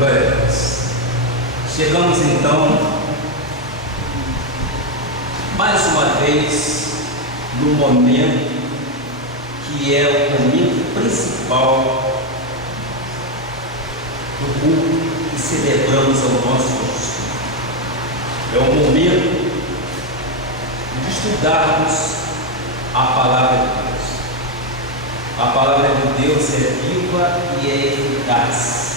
Glória a Deus. Chegamos então, mais uma vez, no momento que é o momento principal do culto que celebramos ao nosso Jesus. É o momento de estudarmos a Palavra de Deus. A Palavra de Deus é viva e é eficaz,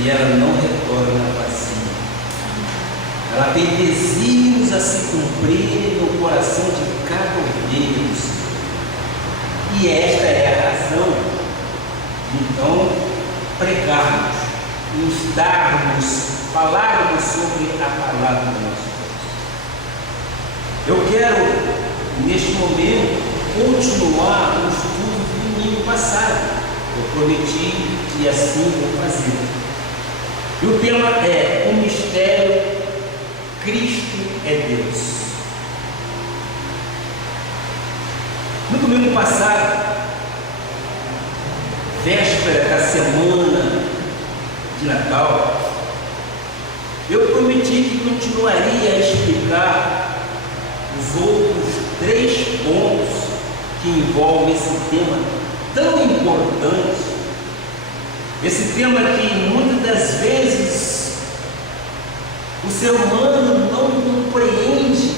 e ela não retorna vazia. Ela tem desígnios a se cumprir no coração de cada ovelha do Senhor. E esta é a razão de então pregarmos, nos darmos, falarmos sobre a palavra do nosso Deus. Eu quero, neste momento, continuar o estudo do domingo passado. Eu prometi que assim vou fazer. E o tema é: o mistério, Cristo é Deus. No domingo passado, véspera da semana de Natal, eu prometi que continuaria a explicar os outros 3 pontos que envolvem esse tema tão importante, esse tema que muitas das vezes o ser humano não compreende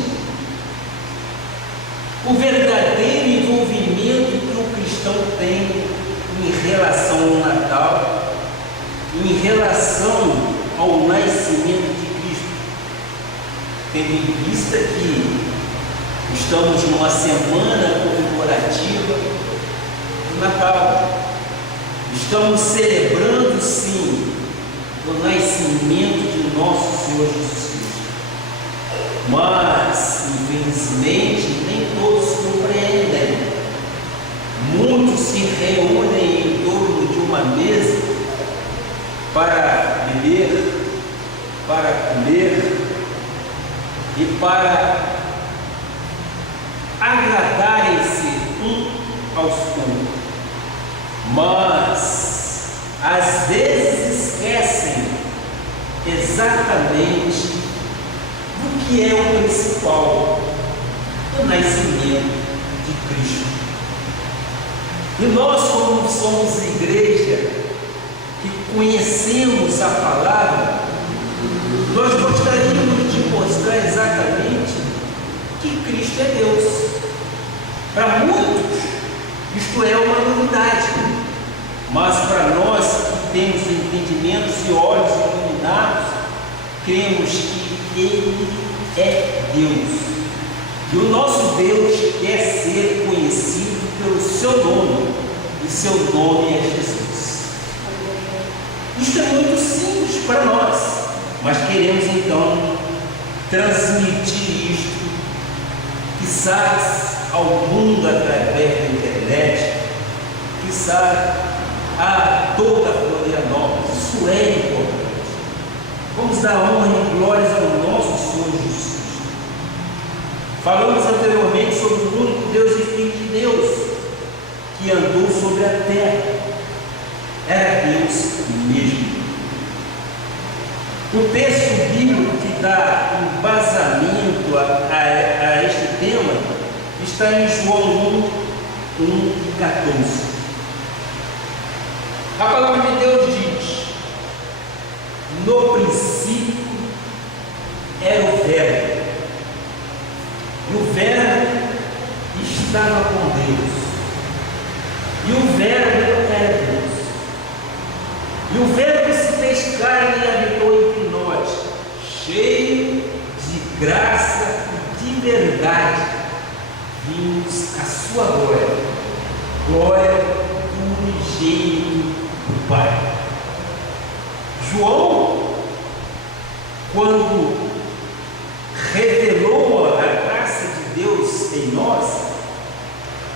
o verdadeiro envolvimento que o cristão tem em relação ao Natal, em relação ao nascimento de Cristo, tendo em vista que estamos numa semana comemorativa do Natal. Estamos celebrando, sim, o nascimento de nosso Senhor Jesus Cristo. Mas, infelizmente, nem todos compreendem. Muitos se reúnem em torno de uma mesa para beber, para comer e para agradarem-se um aos outros. Mas, às vezes, esquecem exatamente do que é o principal, o nascimento de Cristo. E nós, como somos igreja, que conhecemos a palavra, nós gostaríamos de mostrar exatamente que Cristo é Deus. Para muitos, isto é uma novidade, mas para nós que temos entendimentos e olhos iluminados, cremos que Ele é Deus. E o nosso Deus quer ser conhecido pelo seu nome, e seu nome é Jesus. Isto é muito simples para nós, mas queremos então transmitir isto, quizás ao mundo através da internet, quizás a toda a Florianópolis. Isso é importante. Vamos dar honra e glórias ao nosso Senhor Jesus Cristo. Falamos anteriormente sobre o único Deus e Filho de Deus, que andou sobre a terra. Era Deus mesmo. O texto bíblico que dá embasamento a este tema está em João 1:14. A palavra de Deus diz: no princípio era o Verbo, e o Verbo estava com Deus, e o Verbo era Deus, e o Verbo se fez carne e habitou entre nós, cheio de graça e de verdade. Vimos a sua glória, glória do unigênito do Pai. João, quando revelou a graça de Deus em nós,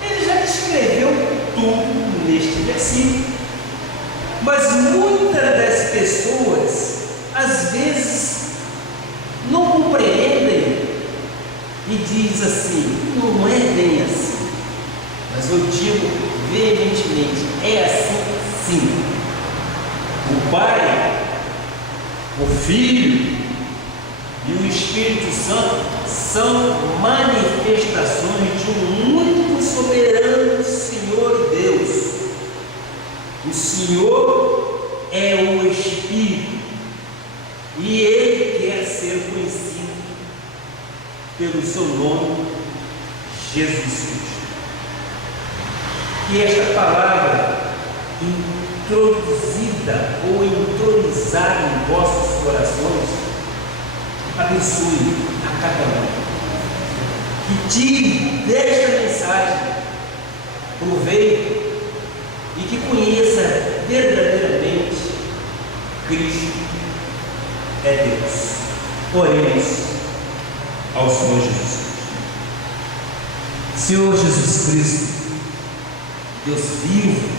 ele já descreveu tudo neste versículo. Mas muitas das pessoas, às vezes, não compreendem e diz assim: não é bem assim. Mas eu digo veementemente: é assim sim. O Pai o Filho e o Espírito Santo são manifestações de um único soberano Senhor e Deus. O Senhor é o Espírito e Ele quer ser conhecido pelo seu nome, Jesus Cristo. Que esta palavra introduzida ou entronizada em vossos corações abençoe a cada um. Que tire desta mensagem proveito e que conheça verdadeiramente Cristo é Deus. Oremos ao Senhor Jesus Cristo. Senhor Jesus Cristo, Deus vivo,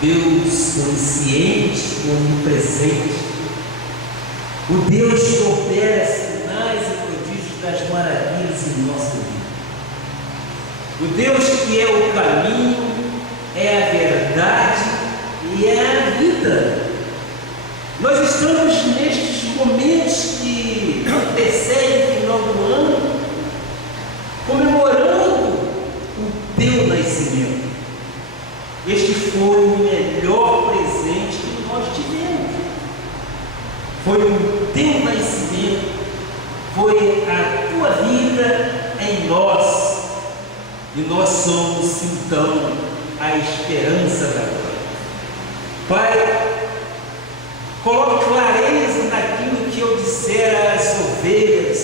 Deus onisciente, onipresente, o Deus que opera sinais e prodígios das maravilhas em nossa vida, o Deus que é o caminho, é a verdade e é a vida. Nós estamos nestes momentos que antecedem o final do ano, comemorando o teu nascimento. Este foi o melhor presente que nós tivemos. Foi o teu nascimento, foi a tua vida em nós, e nós somos então a esperança da glória. Pai, coloque clareza naquilo que eu disser às ovelhas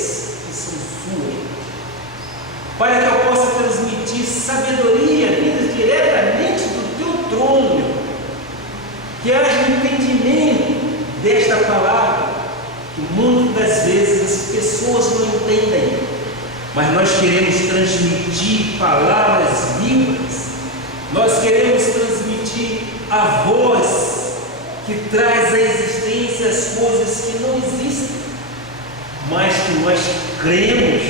que são suas, para que eu possa transmitir sabedoria vinda diretamente do teu trono, que haja entendimento desta palavra, que muitas vezes as pessoas não entendem, mas nós queremos transmitir palavras vivas, nós queremos transmitir a voz que traz à existência as coisas que não existem, mas que nós cremos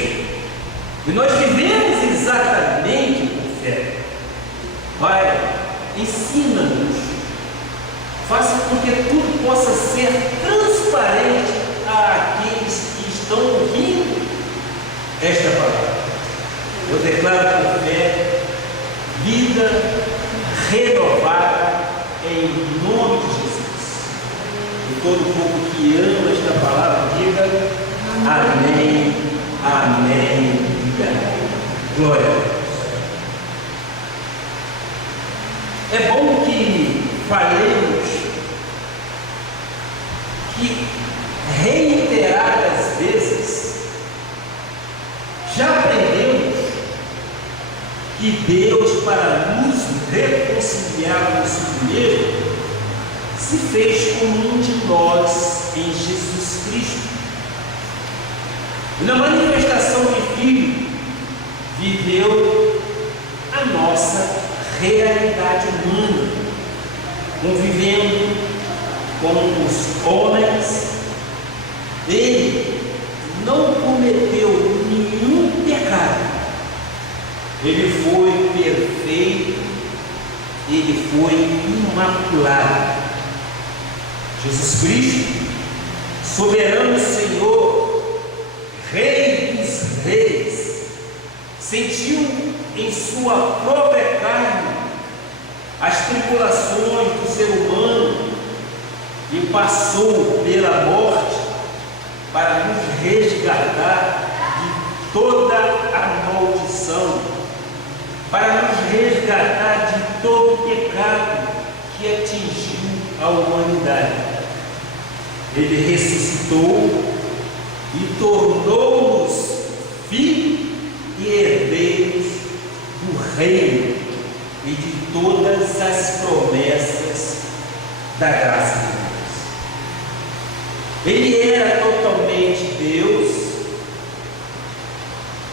e nós vivemos exatamente por fé. Pai, ensina-nos, faça com que tudo possa ser transparente àqueles que estão ouvindo esta palavra. Eu declaro por fé vida renovada em nome de Jesus. E todo o povo que ama esta palavra diga amém, amém, amém. Glória a Deus. É bom que falemos que reiteradas vezes já aprendemos que Deus, para nos reconciliar consigo mesmo, se fez comum de nós em Jesus Cristo. E na manifestação de Filho, viveu a nossa realidade humana, convivendo com os homens. Ele não cometeu nenhum pecado. Ele foi perfeito, ele foi imaculado. Jesus Cristo, soberano Senhor, Rei dos Reis, sentiu em sua própria carne as tribulações do ser humano e passou pela morte para nos resgatar de toda a maldição, para nos resgatar de todo o pecado que atingiu a humanidade. Ele ressuscitou e tornou-nos filhos e herdeiros do reino e de todas as promessas da graça de Deus. Ele era totalmente Deus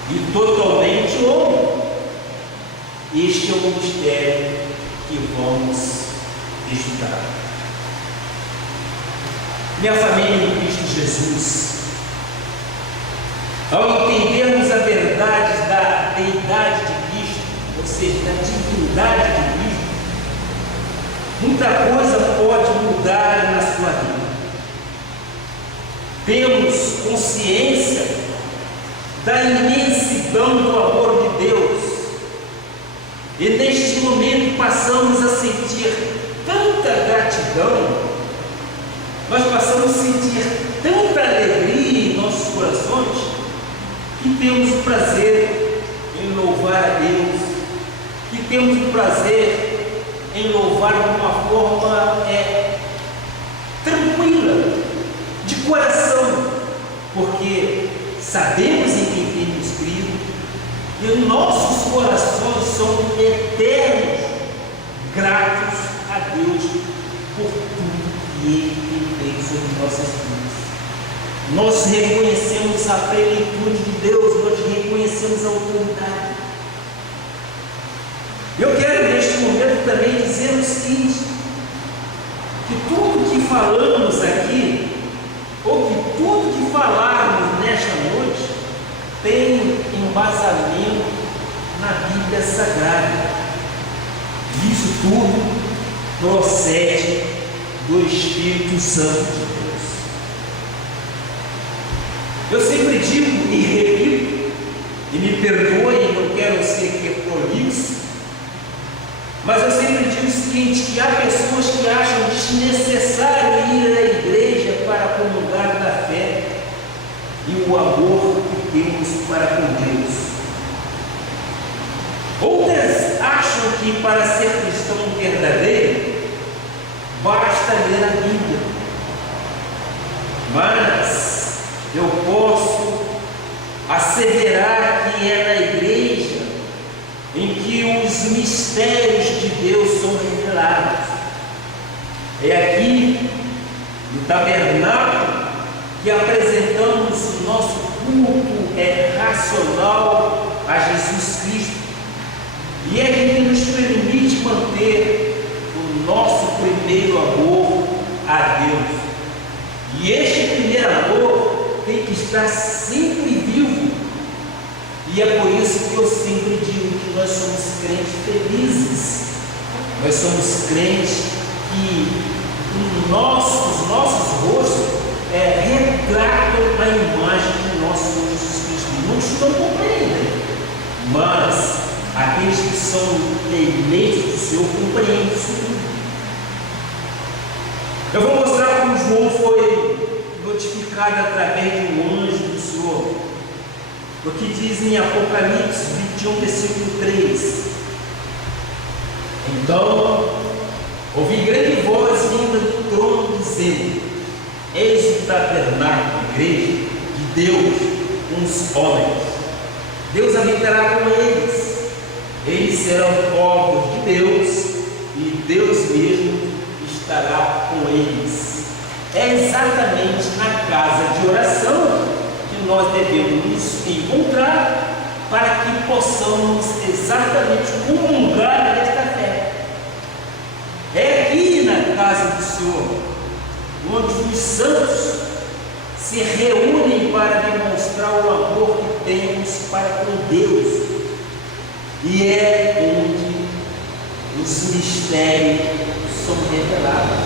e totalmente homem. Este é o mistério que vamos estudar. Minha família em Cristo Jesus, ao entendermos a verdade da deidade de Cristo, ou seja, da divindade de Cristo, muita coisa pode mudar na sua vida. consciência da imensidão do amor de Deus. E neste momento passamos a sentir tanta gratidão, nós passamos a sentir tanta alegria em nossos corações, que temos o prazer em louvar a Deus, que temos o prazer em louvar de uma forma tranquila, de coração, porque sabemos em quem temos crido e nossos corações são eternos, gratos a Deus por tudo que Ele tem feito sobre nossas vidas. Nós reconhecemos a plenitude de Deus, nós reconhecemos a autoridade. Eu quero neste momento também dizer o seguinte, que tudo que falamos aqui, ou que tudo que falarmos nesta noite, tem embasamento na Bíblia Sagrada. Isso tudo procede do Espírito Santo de Deus. Eu sempre digo e repito, e me perdoem, não quero ser prolixo, mas eu sempre digo o seguinte, que há pessoas que acham desnecessário ir à igreja para comungar da fé e o amor que temos para com Deus. Outras acham que para ser cristão verdadeiro, basta ler a Bíblia. Mas eu posso asseverar que é na igreja em que os mistérios de Deus são revelados. É aqui no tabernáculo que apresentamos o nosso culto racional a Jesus Cristo, e é aqui que nos permite manter o nosso primeiro amor a Deus. E este primeiro amor tem que estar sempre vivo. E é por isso que eu sempre digo que nós somos crentes felizes. Nós somos crentes que os nossos rostos retratam a imagem de nosso Senhor Jesus Cristo. Muitos não compreendem, mas aqueles que são eleitos do Senhor compreendem isso. Eu vou mostrar como João foi notificado através de um anjo do Senhor. O que diz em Apocalipse 21, versículo 3. Então, ouvi grande voz vinda do trono dizendo: eis o tabernáculo, a igreja de Deus com os homens. Deus habitará com eles. Eles serão povos de Deus e Deus mesmo estará com eles. É exatamente na casa de oração que nós devemos nos encontrar para que possamos exatamente comungar desta fé. É aqui na casa do Senhor onde os santos se reúnem para demonstrar o amor que temos para com Deus, e é onde os mistérios são revelados.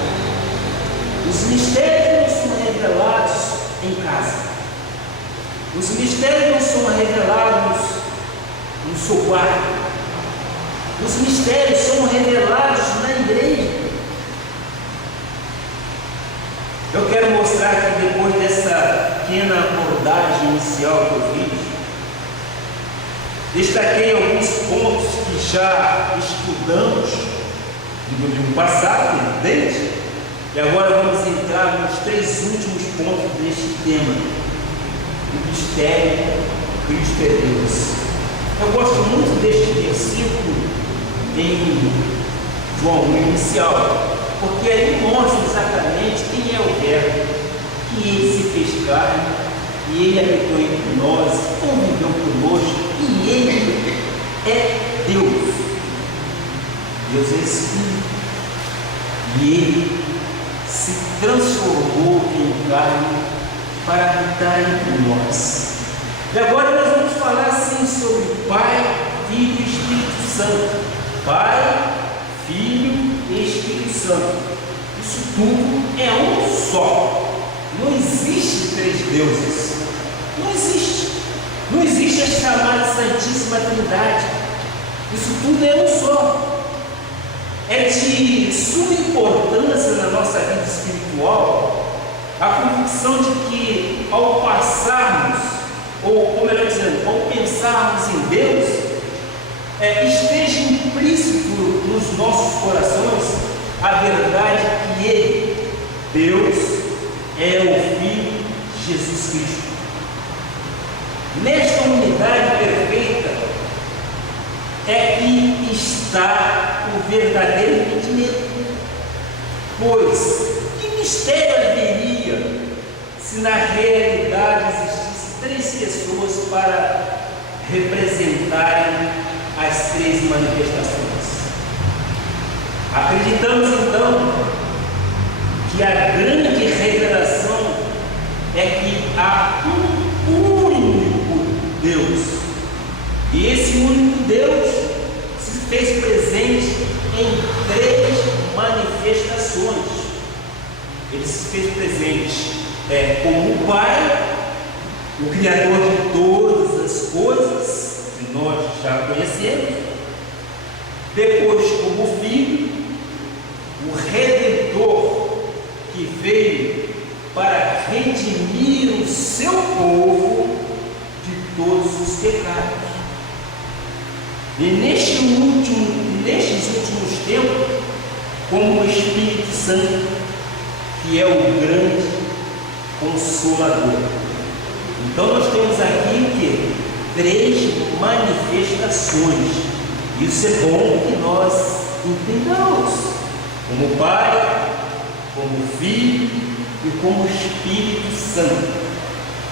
Os mistérios não são revelados em casa. Os mistérios não são revelados no seu quarto. Os mistérios são revelados na igreja. Eu quero mostrar que depois dessa pequena abordagem inicial que eu fiz, destaquei alguns pontos que já estudamos no domingo passado, evidente, e agora vamos entrar nos 3 últimos pontos deste tema: o mistério, Cristo é Deus. Eu gosto muito deste versículo em João 1 inicial, porque ele mostra exatamente quem é o Verbo, que ele se fez carne, e ele habitou entre nós, conviveu conosco, e ele é Deus. Deus é Espírito, e ele se transformou em carne para habitar entre nós. E agora nós vamos falar assim sobre Pai, Filho e Espírito Santo. Pai, Filho e Espírito Santo. Isso tudo é um só. Não existe 3 deuses. Não existe. Não existe a chamada Santíssima Trindade. Isso tudo é um só. É de suma importância na nossa vida espiritual a convicção de que, ao passarmos, ou melhor dizendo, ao pensarmos em Deus, esteja implícito nos nossos corações a verdade que Ele, Deus, é o Filho de Jesus Cristo. Nesta unidade perfeita é que está o verdadeiro entendimento. Pois, que mistério haveria se na realidade existisse três pessoas para representarem as três manifestações? Acreditamos então que a grande revelação é que há um único Deus, e esse único Deus se fez presente em três manifestações. Ele se fez presente como o Pai, o Criador de todas as coisas, que nós já conhecemos. Depois, como o Filho, o Redentor, que veio para redimir o seu povo de todos os pecados. E nestes últimos tempos, como o Espírito Santo, que é o grande Consolador. Então nós temos aqui o quê? Três manifestações. Isso é bom que nós entendamos, como o Pai, como o Filho e como o Espírito Santo,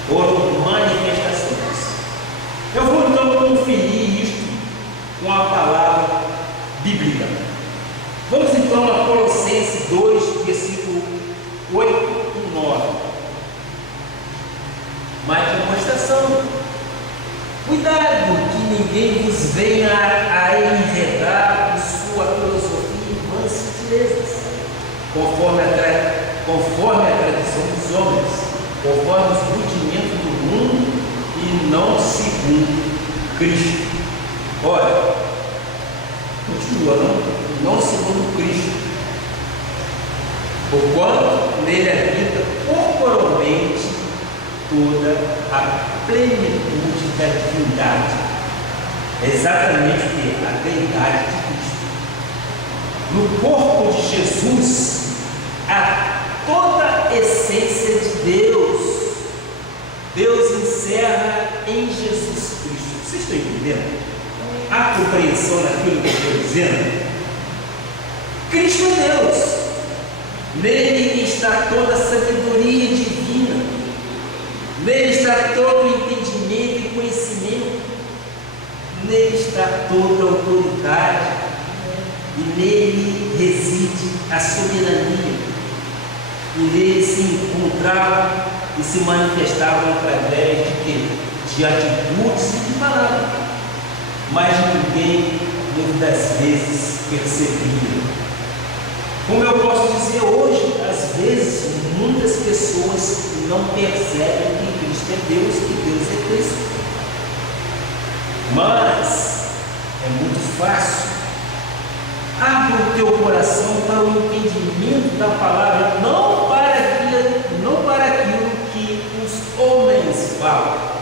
por manifestações. Eu vou então conferir isto com a palavra bíblica. Vamos então a Colossenses 2, versículo 8 e 9. Mais demonstração. Cuidado que ninguém vos venha a enredar com sua filosofia e vãs sutilezas, conforme a tradição dos homens, conforme os rudimentos do mundo e não segundo Cristo. Olha, continua, não segundo Cristo, porquanto nele habita corporalmente toda a plenitude da divindade, exatamente a deidade de Cristo. No corpo de Jesus há toda a essência de Deus. Deus encerra em Jesus Cristo. Vocês estão entendendo? Há compreensão daquilo que eu estou dizendo? Cristo é Deus. Nele está toda a sabedoria divina. Nele está todo o entendimento e conhecimento. Nele está toda a autoridade. E nele reside a soberania. E nele se encontravam e se manifestavam através de quê? De atitudes e de palavras. Mas ninguém, muitas vezes, percebia. Como eu posso dizer hoje, às vezes, muitas pessoas não percebem que Cristo é Deus, que Deus é Cristo. Mas é muito fácil. Abre o teu coração para o entendimento da palavra, não para aquilo que os homens falam.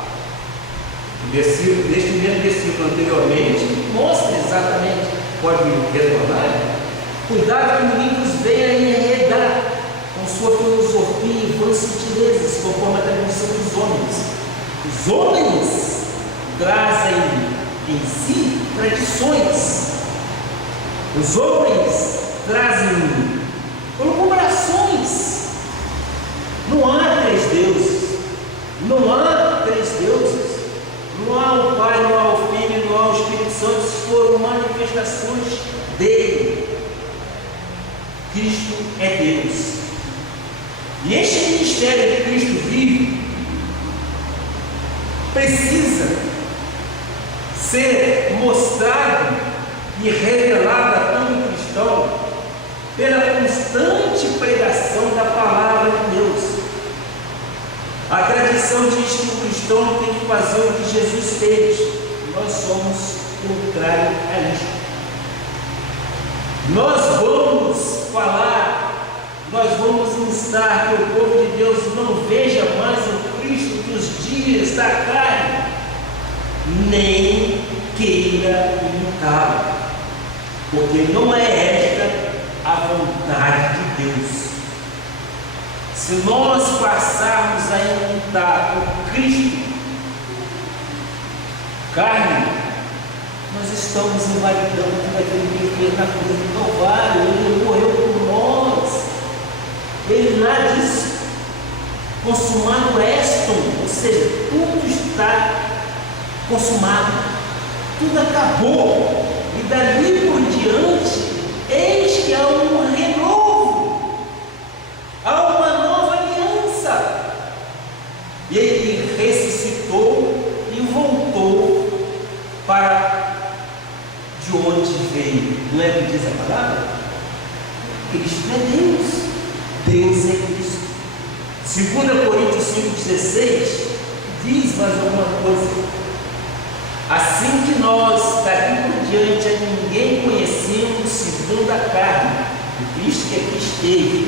Neste mesmo versículo anteriormente, mostra exatamente, pode retornar, cuidado que ninguém vos venha a enredar com sua filosofia e vãs sutilezas, conforme a tradição dos homens. Os homens trazem em si tradições. Os homens trazem colaborações. Não há três deuses. Não há três deuses. Não há o Pai, não há o Filho, não há o Espírito Santo. Essas foram manifestações dele. Cristo é Deus. E este ministério que Cristo vive precisa ser mostrado e revelado a todo cristão pela constante pregação da palavra de Deus. A tradição pregação diz que o cristão tem que fazer o que Jesus fez. Nós somos contrário a isso. Nós vamos falar, nós vamos instar que o povo de Deus não veja mais o Cristo dos dias da carne, nem queira imitá-lo, porque não é esta a vontade de Deus. Se nós passarmos a imitar o Cristo carne, nós estamos invalidando tudo aquilo que ele fez na cruz do Calvário. Ele morreu por nós. Ele lá diz: consumado estum, ou seja, tudo está consumado, tudo acabou, e dali por diante, eis que há um renovo, há uma nova aliança. E ele ressuscitou e voltou para de onde veio. Não é o que diz a palavra? Cristo é Deus, Deus é Cristo. 2 Coríntios 5,16 diz mais alguma coisa: assim que nós daqui por diante a ninguém conhecemos segundo a carne, o Cristo que aqui esteve.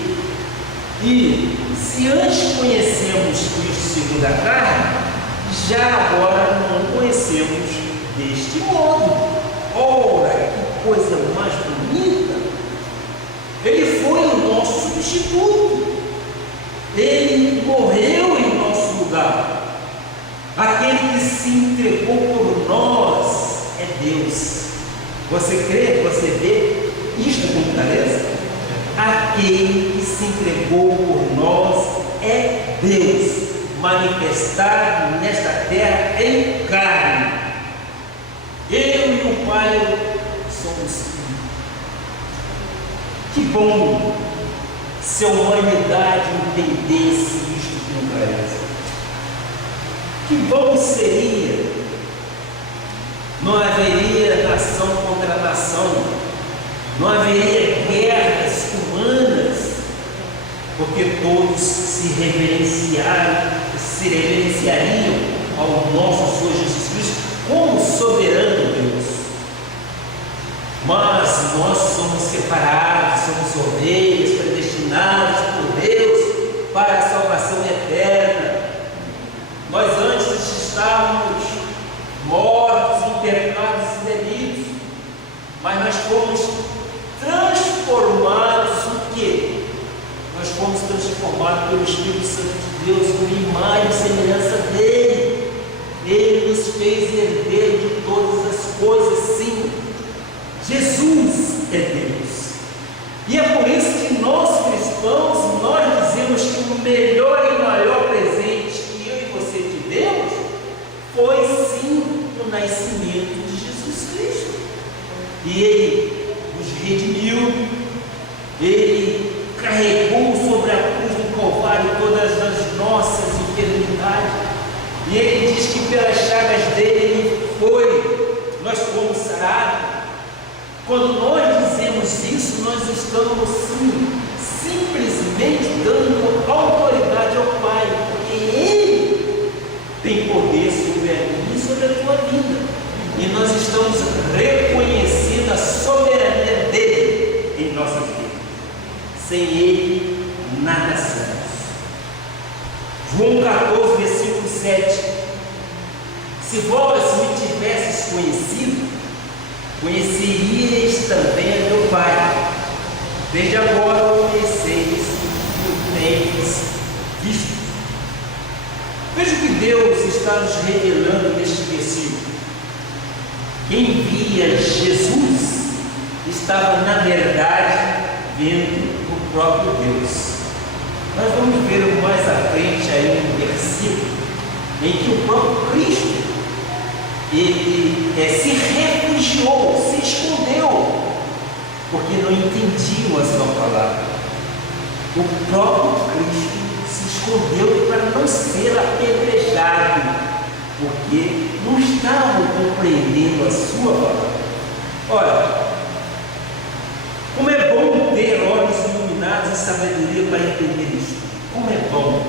E se antes conhecemos Cristo segundo a carne, já agora não conhecemos deste modo. Ora, que coisa mais bonita! Ele foi o nosso substituto. Ele morreu em nosso lugar. Aquele que se entregou por nós é Deus. Você crê? Você vê isto com clareza? Aquele que se entregou por nós é Deus, manifestado nesta terra em carne. Eu e o Pai somos um. Que bom se a humanidade entendesse isto com clareza. Que bom seria, não haveria nação contra nação, não haveria guerras humanas, porque todos se reverenciariam ao nosso Senhor Jesus Cristo como soberano Deus. Mas nós somos separados, somos ovelhas predestinadas por Deus para a salvação eterna. Nós antes estávamos mortos, internados e delitos, mas nós fomos transformados o quê? Nós fomos transformados pelo Espírito Santo de Deus, com imagem e semelhança dele. Ele nos fez herdeiro de todas as coisas, sim. Jesus é Deus. E é por isso que nós cristãos, nós dizemos que o melhor e maior presente que eu e você tivemos foi sim o nascimento de Jesus Cristo. E Ele nos redimiu, Ele carregou sobre a cruz do Calvário todas as nossas enfermidades. E Ele diz que pelas chagas dele nós fomos sarados. Quando nós dizemos isso, nós estamos sim, simplesmente dando autoridade ao Pai, porque Ele tem poder sobre a minha e sobre a tua vida. E nós estamos reconhecendo a soberania dele em nossas vidas. Sem Ele, nada somos. João 14, versículo 7. Se vós me tivesses conhecido, conheceríeis também a meu Pai. Desde agora o conheceis e o tendes visto. Veja o que Deus está nos revelando neste versículo. Quem via Jesus estava, na verdade, vendo o próprio Deus. Nós vamos ver mais à frente aí um versículo em que o próprio Cristo ele se refugiou, se escondeu, porque não entendiam a sua palavra. O próprio Cristo se escondeu para não ser apedrejado, porque não estavam compreendendo a sua palavra. Olha, como é bom ter olhos iluminados e sabedoria para entender isto. Como é bom.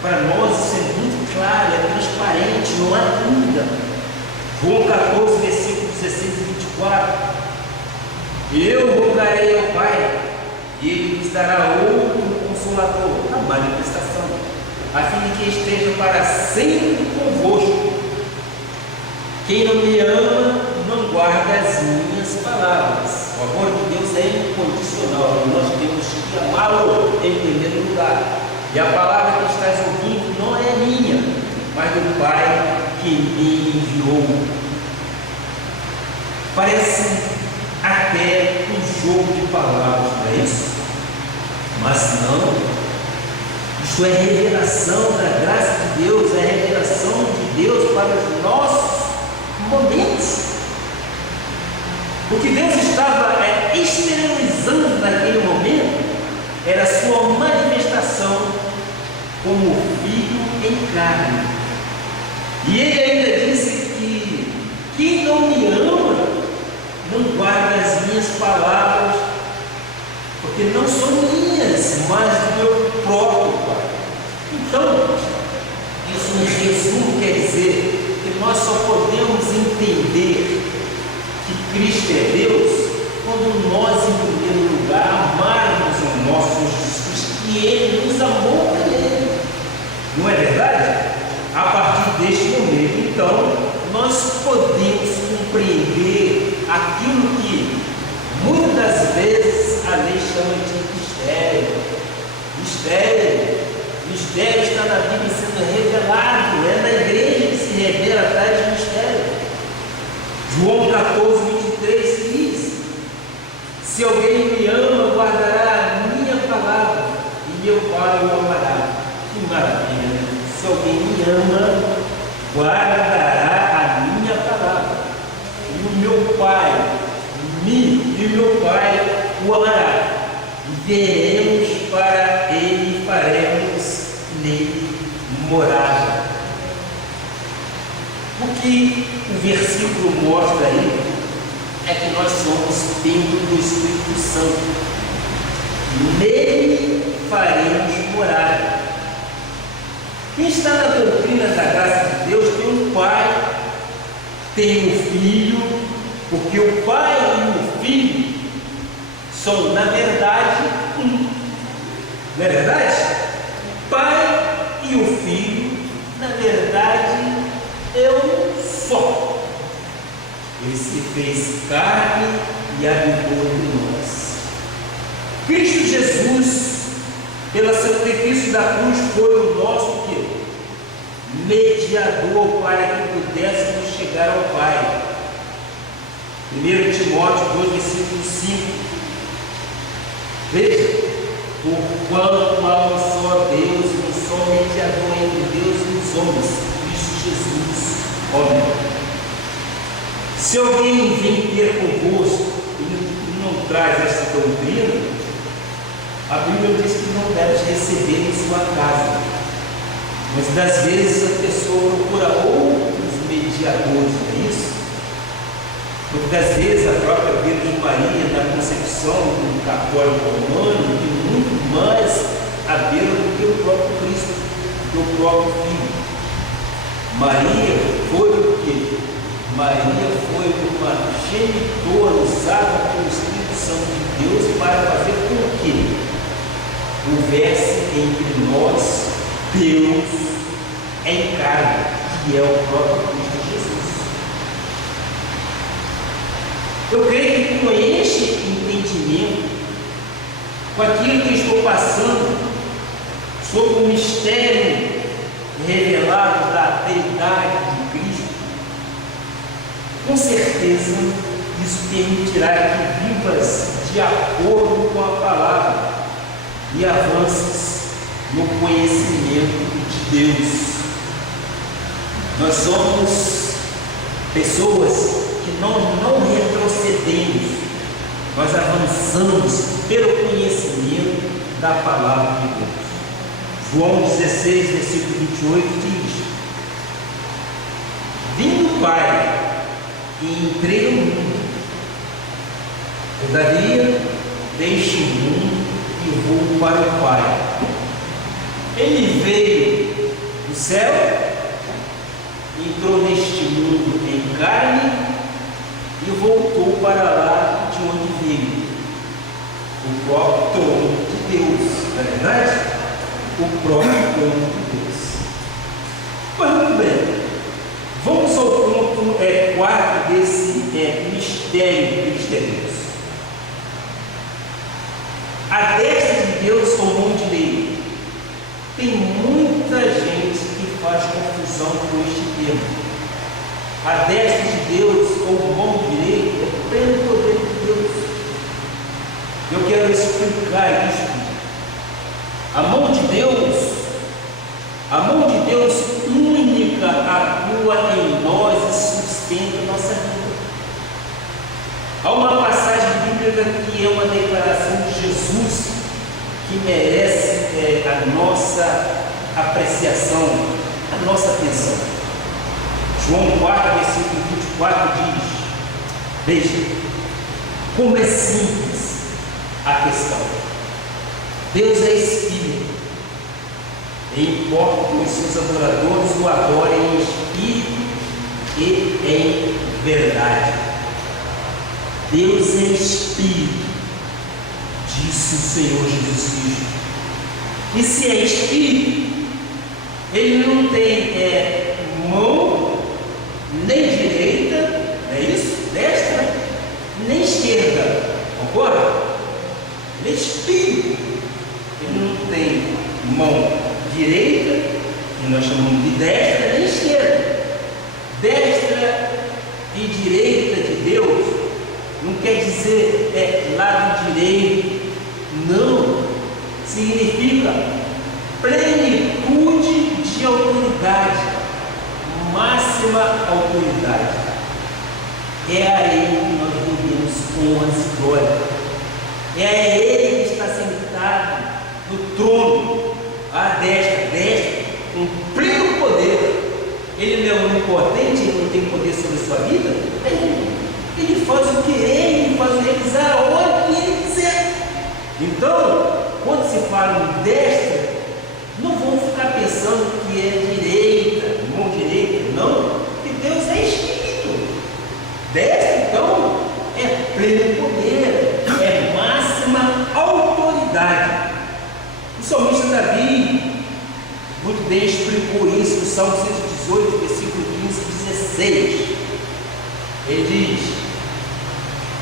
Para nós isso é muito claro. Consolador, a manifestação, a fim de que esteja para sempre convosco. Quem não me ama, não guarda as minhas palavras. O amor de Deus é incondicional, e nós temos que amá-lo em primeiro lugar. E a palavra que estás ouvindo não é minha, mas do Pai que me enviou. Parece até um jogo de palavras, não é isso? Mas não. Isto é revelação da graça de Deus, é revelação de Deus para os nossos momentos. O que Deus estava exteriorizando naquele momento era a sua manifestação como Filho em carne. E ele ainda disse que quem não me ama não guarda as minhas palavras, porque não são minhas, mas do meu próprio Pai. Então, isso em resumo quer dizer que nós só podemos entender que Cristo é Deus quando nós, em primeiro lugar, amarmos o nosso Jesus, que Ele nos amou primeiro. Não é verdade? A partir deste momento, então, nós podemos compreender aquilo que muitas das vezes a lei chama de mistério. Mistério está na Bíblia sendo revelado, é na igreja que se revela atrás de mistério. João 14:23 diz: se alguém me ama, guardará a minha palavra, e meu Pai o amará. Que maravilha, né? Se alguém me ama, guardará a minha palavra, e o meu Pai o amará, e veremos para ele e faremos nele morada. O que o versículo mostra aí é que nós somos templo do Espírito Santo, nele faremos morada. Quem está na doutrina da graça de Deus tem um Pai, tem um Filho, porque o Pai e o Filho são, na verdade, um. Não é verdade? Pai e o Filho, na verdade, é um só. Ele se fez carne e habitou entre nós. Cristo Jesus, pelo sacrifício da cruz, foi o nosso quê? Mediador para que pudéssemos chegar ao Pai. 1 Timóteo 2, versículo 5. Veja, porquanto há um só Deus, um só mediador entre Deus e os homens, Cristo Jesus, homem. Se alguém vem ter convosco e não traz essa doutrina, a Bíblia diz que não deve receber em sua casa. Mas das vezes a pessoa procura outros mediadores, não é isso? Muitas vezes a própria Virgem Maria, na concepção do católico romano, tem muito mais a ver do que o próprio Cristo, do que o próprio Filho. Maria foi o quê? Maria foi uma genitora usada pelo Espírito Santo de Deus para fazer com que houvesse entre nós Deus em carne, que é o próprio Cristo Jesus. Eu creio que com este entendimento, com aquilo que estou passando sobre o mistério revelado da deidade de Cristo, com certeza isso permitirá que vivas de acordo com a palavra e avances no conhecimento de Deus. Nós somos pessoas que não retrocedemos, nós avançamos pelo conhecimento da palavra de Deus. João 16, versículo 28 diz: vim do Pai e entrei no mundo, todavia deixo o mundo e vou para o Pai. Ele veio do céu, entrou neste mundo em carne e voltou para lá de onde veio, o próprio trono de Deus. na verdade, o próprio trono de Deus. Mas muito bem, vamos ao ponto 4 desse mistério misterioso. A destra de Deus ou mão direita. Tem muita gente que faz confusão com este termo. A destra de Deus ou mão direita é pleno poder de Deus. Eu quero explicar isso. A mão de Deus única atua em nós e sustenta a nossa vida. Há uma passagem bíblica que é uma declaração de Jesus que merece a nossa apreciação, a nossa atenção. João 4, versículo 24 diz: veja, como é simples a questão. Deus é Espírito, e importa que os seus adoradores o adorem em Espírito e em verdade. Deus é Espírito, disse o Senhor Jesus Cristo. E se é Espírito, Ele não tem mão, nem direita, não é isso? Destra, nem esquerda, concorda? Ele é Espírito, Ele não tem mão direita, que nós chamamos de destra, nem esquerda. Destra e direita de Deus não quer dizer lado direito, não. Significa plenitude de autoridade, máxima autoridade. É a Ele que nós devemos honras e glória. É a Ele que está sentado no trono, à destra, com pleno poder. Ele não é onipotente, Ele não tem poder sobre a sua vida. Ele faz o que Ele faz realizar a hora que Ele quiser. Então, quando se fala em destra, não vão ficar pensando que é direita, mão direita, não, porque Deus é Espírito. Destra, então, é pleno poder, é máxima autoridade. O salmista Davi muito bem explicou isso no Salmo 118, versículo 15 e 16. Ele diz: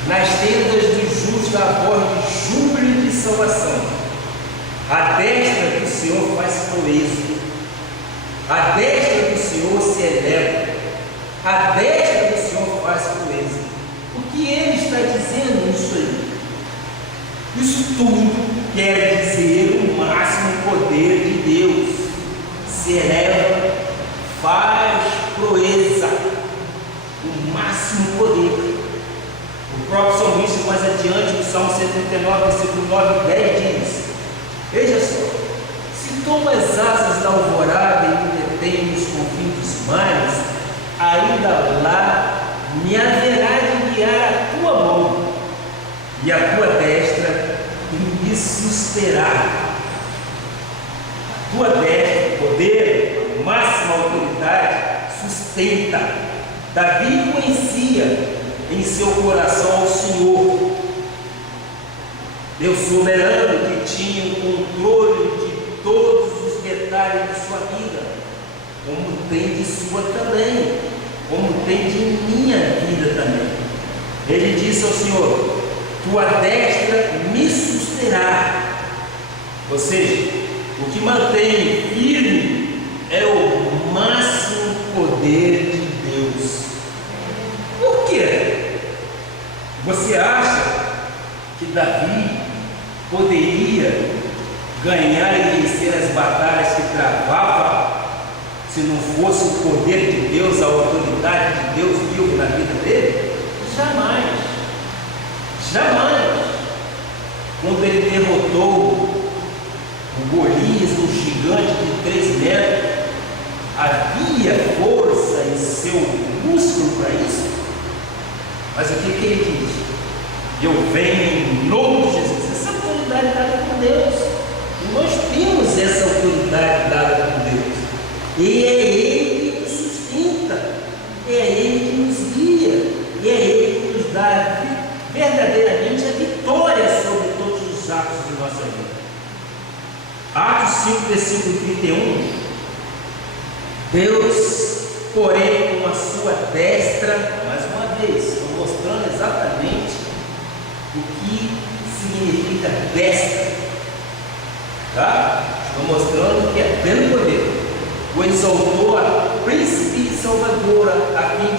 nas tendas dos justos há voz de júbilo e de salvação. A destra do Senhor faz proeza. A destra do Senhor se eleva. A destra do Senhor faz proeza. O que ele está dizendo nisso aí? Isso tudo quer dizer o máximo poder de Deus. Se eleva, faz proeza. O máximo poder. O próprio salmista, mais adiante, no Salmo 139, versículo 9 e 10, diz: veja só, se tomo as asas da alvorada e me detenho nos confins dos mares, ainda lá me haverá de guiar a tua mão, e a tua destra me susterá. A tua destra, poder, a máxima autoridade, sustenta. Davi conhecia em seu coração ao Senhor, Deus soberano, que tinha o controle de todos os detalhes de sua vida, como tem de sua também, como tem de minha vida também. Ele disse ao Senhor: tua destra me susterá. Ou seja, o que mantém firme é o máximo poder de Deus. Por quê? Você acha que Davi poderia ganhar e vencer as batalhas que travava se não fosse o poder de Deus, a autoridade de Deus vivo na vida dele? Jamais. Jamais. Quando ele derrotou o Golias, um gigante de 3 metros, havia força em seu músculo para isso? Mas o que ele diz? Eu venho em nome de Jesus. Essa autoridade dada por Deus. E nós temos essa autoridade dada por Deus. E é Ele que nos sustenta. É Ele que nos guia. E é Ele que nos dá verdadeiramente a vitória sobre todos os atos de nossa vida. 5, versículo 31, Deus, porém, com a sua destra, mais uma vez, estou mostrando exatamente o que significa destra, tá? Estou mostrando que é pelo poder. O exaltou a príncipe e salvadora, a fim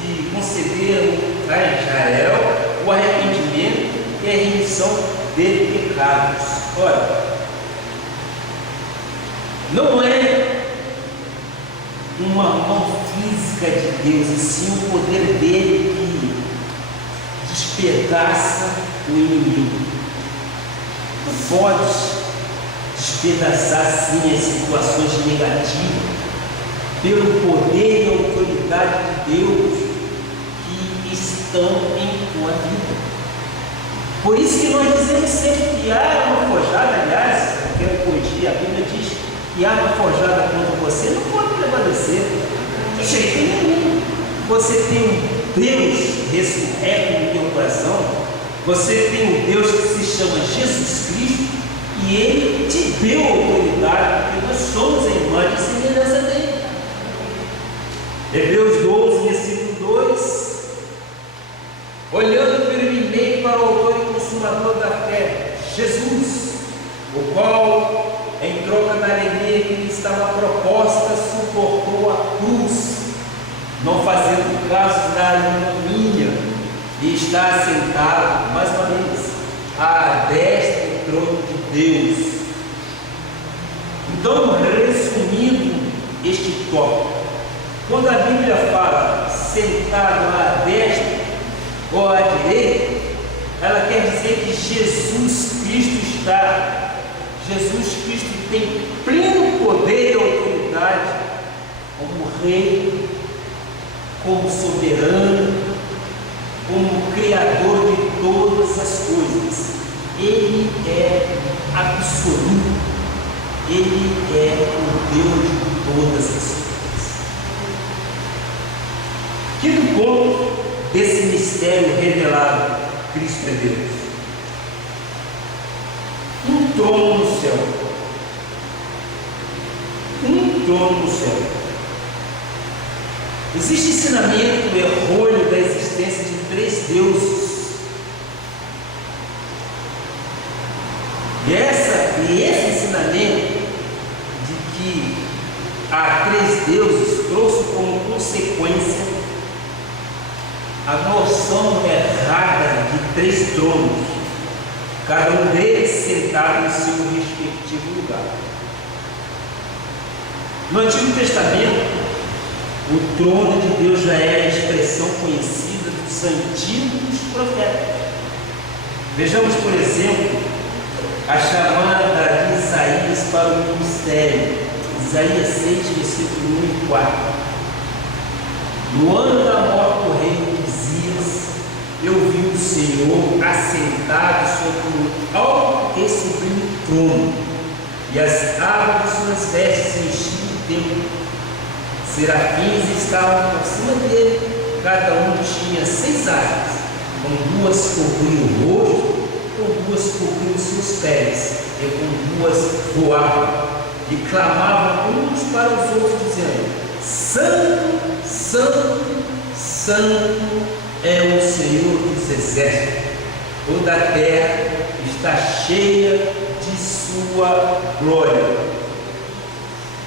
de conceder a Israel o arrependimento e a remissão de pecados. Olha, não é uma mão física de Deus, e sim o poder dele que despedaça o inimigo. Não pode despedaçar sim as situações negativas pelo poder e autoridade de Deus que estão em tua vida. Por isso que nós dizemos sempre que arma forjada, aliás, eu quero corrigir, a Bíblia diz que arma forjada contra você não pode prevalecer de jeito nenhum. Você tem um Deus ressurreto no teu coração, você tem um Deus que se chama Jesus Cristo, e Ele te deu autoridade, porque nós somos a imagem e semelhança dele. Hebreus 12, versículo 2: olhando firmemente para o autor e consumador da fé, Jesus, o qual, em troca da alegria que lhe estava proposta, suportou a cruz, não fazendo caso da ignomínia, e está assentado, mais uma vez, à destra do trono de Deus. Então, resumindo este tópico, quando a Bíblia fala sentado à destra ou à direita, ela quer dizer que Jesus Cristo tem pleno poder e autoridade como Rei, como soberano, como Criador de todas as coisas. Ele é absoluto, Ele é o Deus de todas as coisas. Quinto ponto desse mistério revelado: Cristo é Deus. Um trono no céu. Um trono no céu. Existe ensinamento errôneo da existência de três deuses. E esse ensinamento de que há três deuses trouxe como consequência a noção errada de três tronos, cada um deles sentado em seu respectivo lugar. No Antigo Testamento, o trono de Deus já era a expressão conhecida dos antigos profetas. Vejamos, por exemplo, a chamada de Isaías para o ministério. Isaías 6, versículo 1 e 4. No ano da morte do rei Uzias, eu vi o Senhor assentado sobre um alto e sublime trono, e as abas de suas vestes enchiam o templo. Serafins estavam por cima dele, cada um tinha 6 asas, com 2 cobriam o rosto, com 2 cobriam seus pés, e com 2 voavam, e clamavam uns para os outros, dizendo: Santo, Santo, Santo é o Senhor dos exércitos, toda a terra está cheia de sua glória.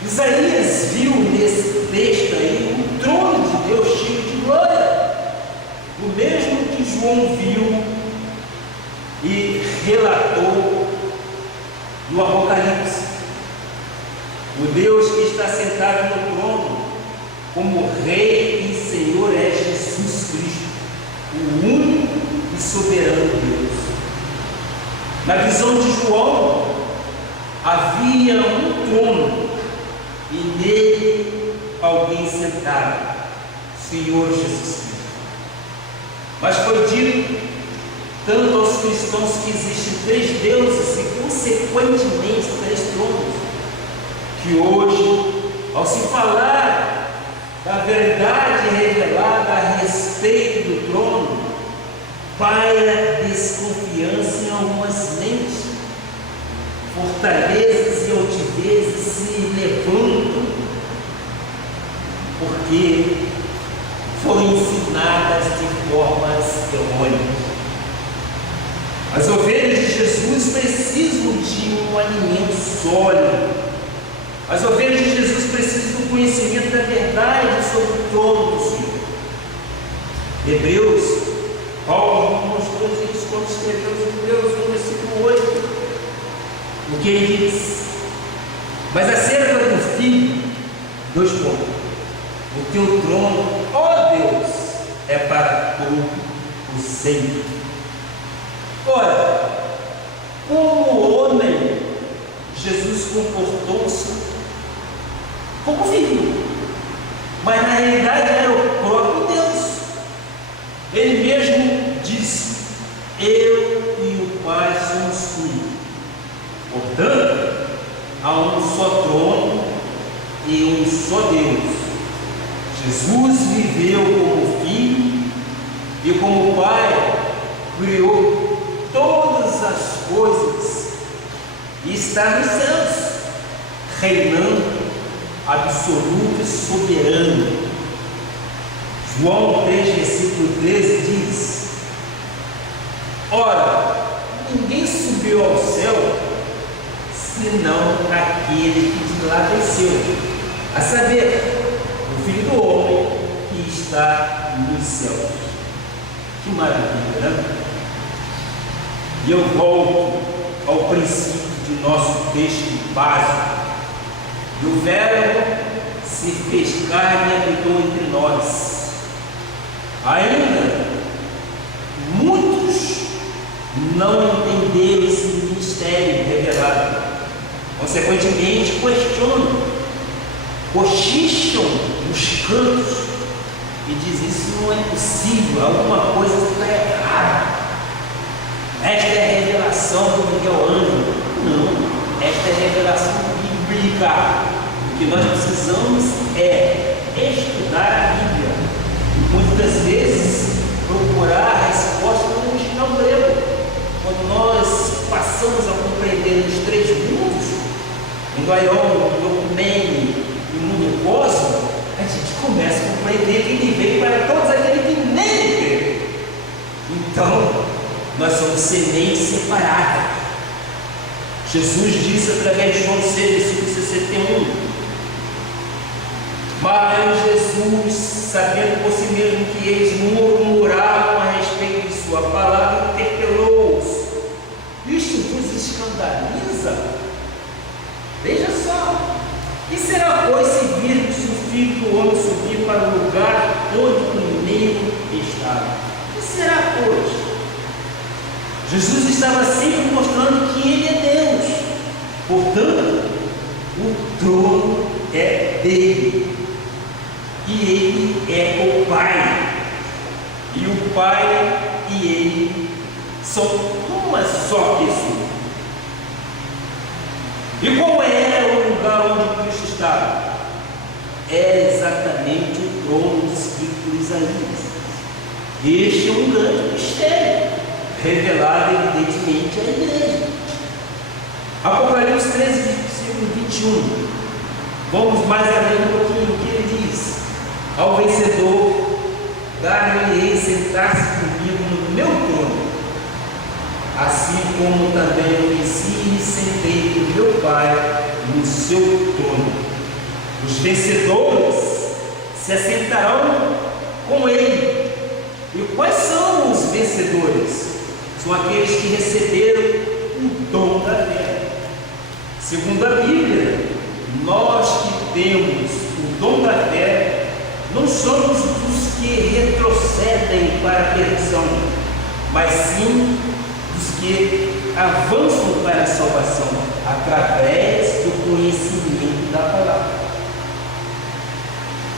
Isaías viu nesse texto aí um trono de Deus cheio de glória, o mesmo que João viu e relatou no Apocalipse. O Deus que está sentado no trono como Rei e Senhor é Jesus Cristo, o único e soberano Deus. Na visão de João, havia um trono e nele alguém sentado, Senhor Jesus Cristo. Mas foi dito tanto aos cristãos que existem 3 deuses e consequentemente 3 tronos, que hoje, ao se falar da verdade revelada a respeito do trono, paira desconfiança em algumas mentes. fortalezas e altivezes se levantam, porque foram ensinadas de formas errôneas. As ovelhas de Jesus precisam de um alimento sólido. As ovelhas de Jesus precisam do conhecimento da verdade sobre o trono do Senhor. Hebreus, Paulo mostrou isso quando escreveu os Hebreus, no versículo 8, o que ele diz: mas acerca do Filho, 2 pontos, o teu trono, ó Deus, é para todo o sempre. Ora, como homem, Jesus comportou-se como filho, mas na realidade era o próprio Deus. Ele mesmo disse: eu e o Pai somos um. Portanto, há um só trono e um só Deus. Jesus viveu como filho e como Pai criou todas as coisas e está nos céus, reinando absoluto e soberano. João 3, versículo 13 diz: ora, ninguém subiu ao céu senão aquele que de lá desceu, a saber, o Filho do Homem que está nos céus. Que maravilha, né? E eu volto ao princípio de nosso texto básico. E o Verbo se fez carne e habitou entre nós. Ainda muitos não entenderam esse mistério revelado. Consequentemente, questionam, cochicham nos cantos e dizem: isso não é possível, alguma coisa está errada. Esta é a revelação do Miguel Ângelo. Não, esta é a revelação bíblica. O que nós precisamos é estudar a Bíblia e muitas vezes procurar a resposta no original grego. Quando nós passamos a compreender os 3 mundos, o Aion, o Documene e o mundo cósmico, a gente começa a compreender que ele veio para todos aqueles que nele creem. Então, nós somos sementes separadas. Jesus disse através de João 6, versículo 61: mas Jesus, sabendo por si mesmo que eles murmuravam a respeito de sua palavra, interpelou-os: isto vos escandaliza? Veja só, que será, pois, se virmos o Filho do Homem subir para o lugar onde primeiro estava? Que será, pois? Jesus estava sempre mostrando que Ele é Deus, portanto, o trono é dele, e Ele é o Pai, e o Pai e Ele são uma só pessoa. E qual era o lugar onde Cristo estava? Era exatamente o trono descrito por Isaías. Este é um grande mistério, revelado evidentemente à igreja. Apocalipse 13, versículo 21. Vamos mais além um pouquinho. O que ele diz? Ao vencedor, dar-lhe-ei sentar-se comigo no meu trono, assim como também eu venci e sentei com meu Pai no seu trono. Os vencedores se assentarão com ele. E quais são os vencedores? São aqueles que receberam o dom da fé. Segundo a Bíblia, nós que temos o dom da fé, não somos os que retrocedem para a perdição, mas sim os que avançam para a salvação através do conhecimento da palavra.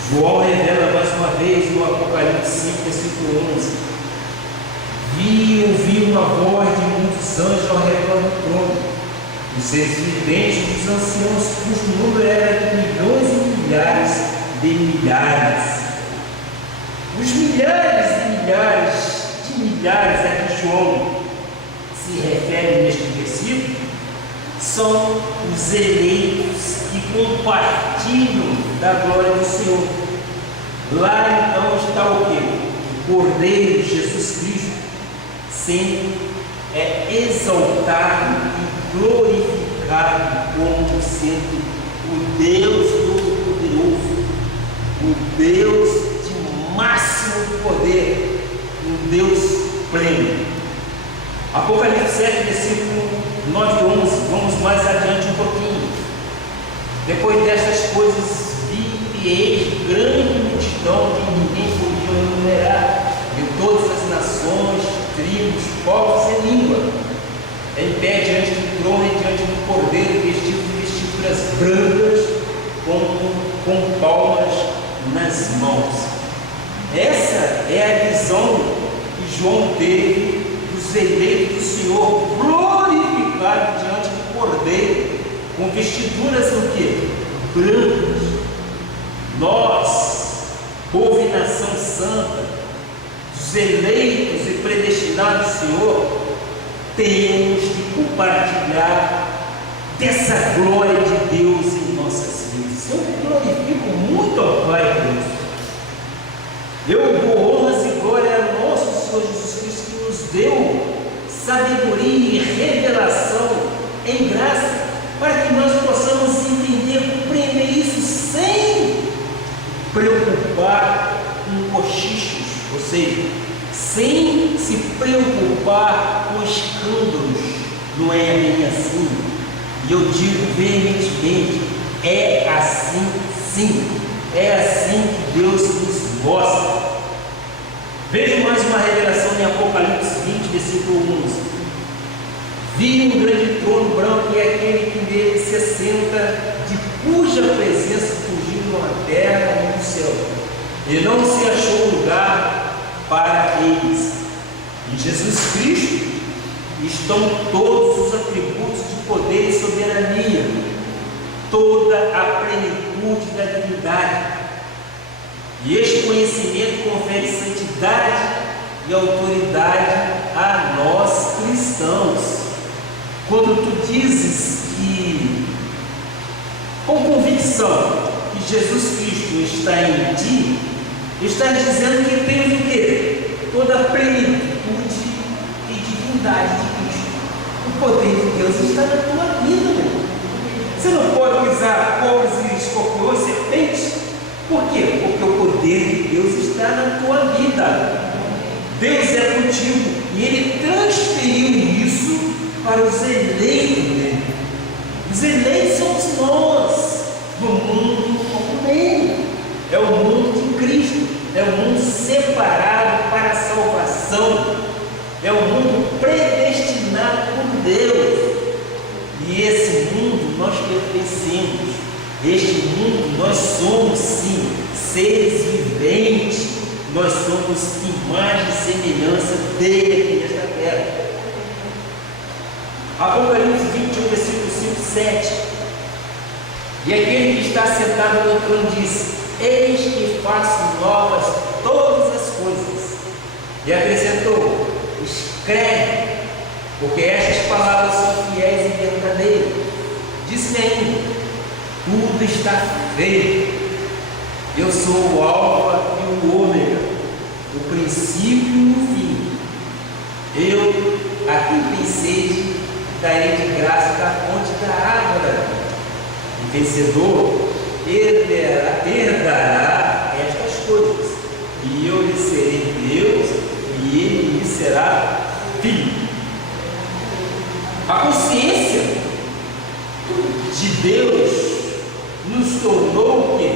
João revela mais uma vez no Apocalipse 5, versículo 11: vi e ouvi uma voz de muitos anjos ao redor do trono, os seres viventes dos anciãos, cujo número era de milhões e milhares de milhares. Os milhares e milhares de milhares a que João se refere neste versículo são os eleitos que compartilham da glória do Senhor. Lá então está o quê? O Cordeiro Jesus Cristo sempre é exaltado e glorificado como sendo o Deus Todo-Poderoso, o Deus de máximo poder, um Deus pleno. Apocalipse 7, versículo 9 e 11, vamos mais adiante um pouquinho. Depois destas coisas vi e eis grande multidão que ninguém podia enumerar, de todas as nações, tribos, povos e língua, em pé diante do trono e diante do Cordeiro, vestido de vestiduras brancas, com palmas nas mãos. Essa é a visão que João teve dos eleitos do Senhor, glorificado diante do Cordeiro, com vestiduras o quê? Brancas. Nós, povo e nação santa, os eleitos e predestinados do Senhor, temos que compartilhar dessa glória de Deus em nossas vidas. Eu glorifico muito ao Pai Deus. Eu dou honras e glória ao nosso Senhor Jesus Cristo, que nos deu sabedoria e revelação em graça, para que nós possamos entender, compreender isso sem preocupar com cochichos, ou seja, sem se preocupar com escândalos. Não é bem assim. E eu digo veementemente, é assim sim, é assim que Deus nos mostra. Veja mais uma revelação em Apocalipse 20, versículo 11. Vi um grande trono branco e aquele que nele se assenta, de cuja presença fugiram a terra e o céu, e não se achou lugar para eles. Em Jesus Cristo estão todos os atributos de poder e soberania, toda a plenitude da divindade. E este conhecimento confere santidade e autoridade a nós cristãos. Quando tu dizes que, com convicção, que Jesus Cristo está em ti, estás dizendo que tens o quê? Toda a plenitude e divindade de Cristo. O poder de Deus está na tua vida, meu. Você não pode pisar cobras e escorpiões, serpentes. Por quê? Porque o poder de Deus está na tua vida. Deus é contigo e Ele transferiu isso para os eleitos dele. Os eleitos somos nós, no mundo como ele. É o mundo de Cristo, é o mundo separado para a salvação, é o mundo predestinado por Deus. E esse mundo nós pertencemos. Este mundo nós somos sim seres viventes, nós somos imagem e semelhança dele aqui nesta terra. Apocalipse 21, versículo 5, 7. E aquele que está sentado no trono disse: eis que faço novas todas as coisas. E acrescentou: escreve, porque estas palavras são fiéis e verdadeiras. Disse-me ainda: tudo está feito. Eu sou o Alfa e o Ômega, o princípio e o fim. Eu, a quem tem sede, darei de graça da fonte da água da vida. O vencedor herdará estas coisas, e eu lhe serei Deus, e ele lhe será filho. A consciência de Deus nos tornou o quê?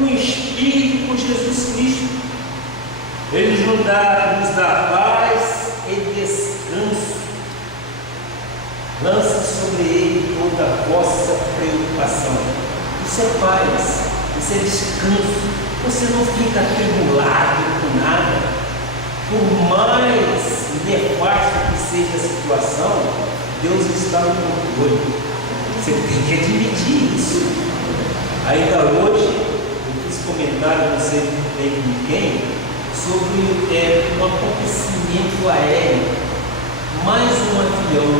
Um espírito com Jesus Cristo. Ele nos dá paz e descanso. Lança sobre ele toda a vossa preocupação. Isso é paz, isso é descanso. Você não fica atribulado com nada. Por mais nefasta que seja a situação, Deus está no controle. Você tem que admitir isso. Ainda hoje, eu fiz comentário, não sei bem com quem, sobre um acontecimento aéreo. Mais um avião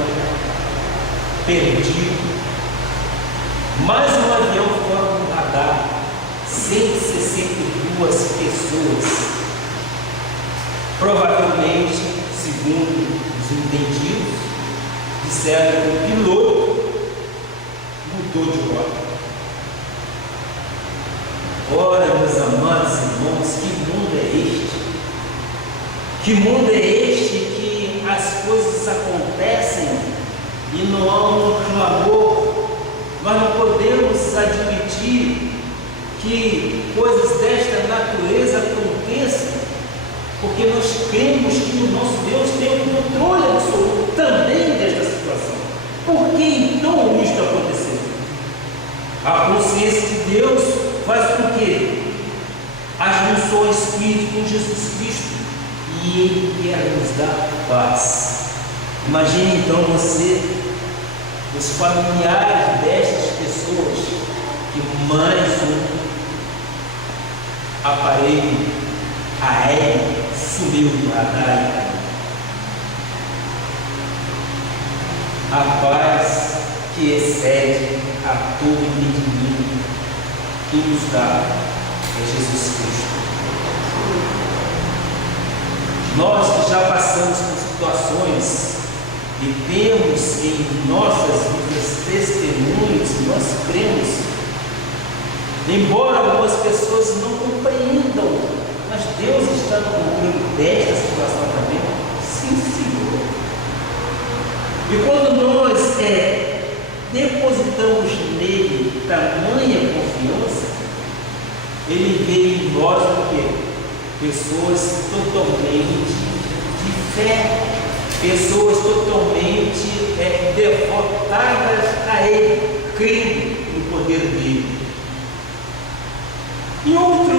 perdido. Mais um avião fora do radar, 162 pessoas. Provavelmente, segundo os entendidos, disseram que o piloto mudou de rota. Ora, meus amados irmãos, que mundo é este? Que mundo é este que as coisas acontecem e não há um clamor? Nós não podemos admitir que coisas desta natureza aconteçam, porque nós cremos que o nosso Deus tem o controle absoluto também desta situação. Por que então isto aconteceu? A consciência de Deus faz com que haja um só Espírito com Jesus Cristo e Ele quer nos dar paz. Imagine então você, os familiares destas pessoas, que mais um aparelho aéreo sumiu do radar. A paz que excede a todo entendimento que nos dá é Jesus Cristo. Nós que já passamos por situações e temos em nossas vidas testemunhos, nós cremos, embora algumas pessoas não compreendam, mas Deus está no controle desta situação também. Sim, Senhor. E quando nós depositamos nele tamanha confiança, ele vê em nós o quê? Pessoas totalmente de fé, pessoas totalmente devotadas a ele, crendo no poder dele. Em outro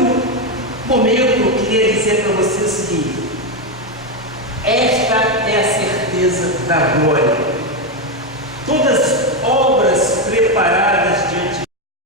momento, eu queria dizer para você o seguinte: esta é a certeza da glória.